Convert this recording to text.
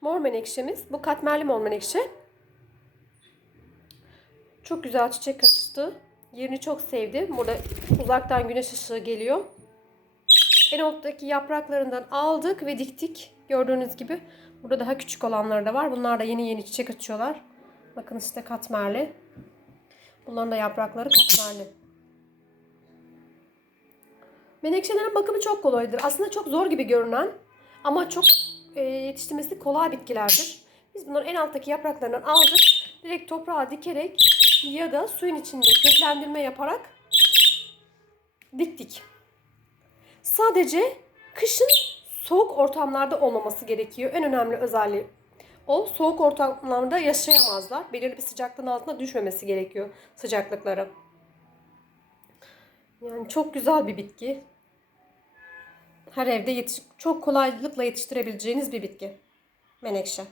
Mor menekşemiz. Bu katmerli mor menekşe. Çok güzel çiçek açtı. Yerini çok sevdim. Burada uzaktan güneş ışığı geliyor. En alttaki yapraklarından aldık ve diktik. Gördüğünüz gibi. Burada daha küçük olanları da var. Bunlar da yeni yeni çiçek açıyorlar. Bakın işte katmerli. Bunların da yaprakları katmerli. Menekşelerin bakımı çok kolaydır. Aslında çok zor gibi görünen ama çok yetiştirmesi kolay bitkilerdir. Biz bunların en alttaki yapraklarından aldık. Direkt toprağa dikerek ya da suyun içinde köklendirme yaparak diktik. Sadece kışın soğuk ortamlarda olmaması gerekiyor. En önemli özelliği o. Soğuk ortamlarda yaşayamazlar. Belirli bir sıcaklığın altına düşmemesi gerekiyor sıcaklıkları. Yani çok güzel bir bitki. Her evde yetiş çok kolaylıkla yetiştirebileceğiniz bir bitki. Menekşe.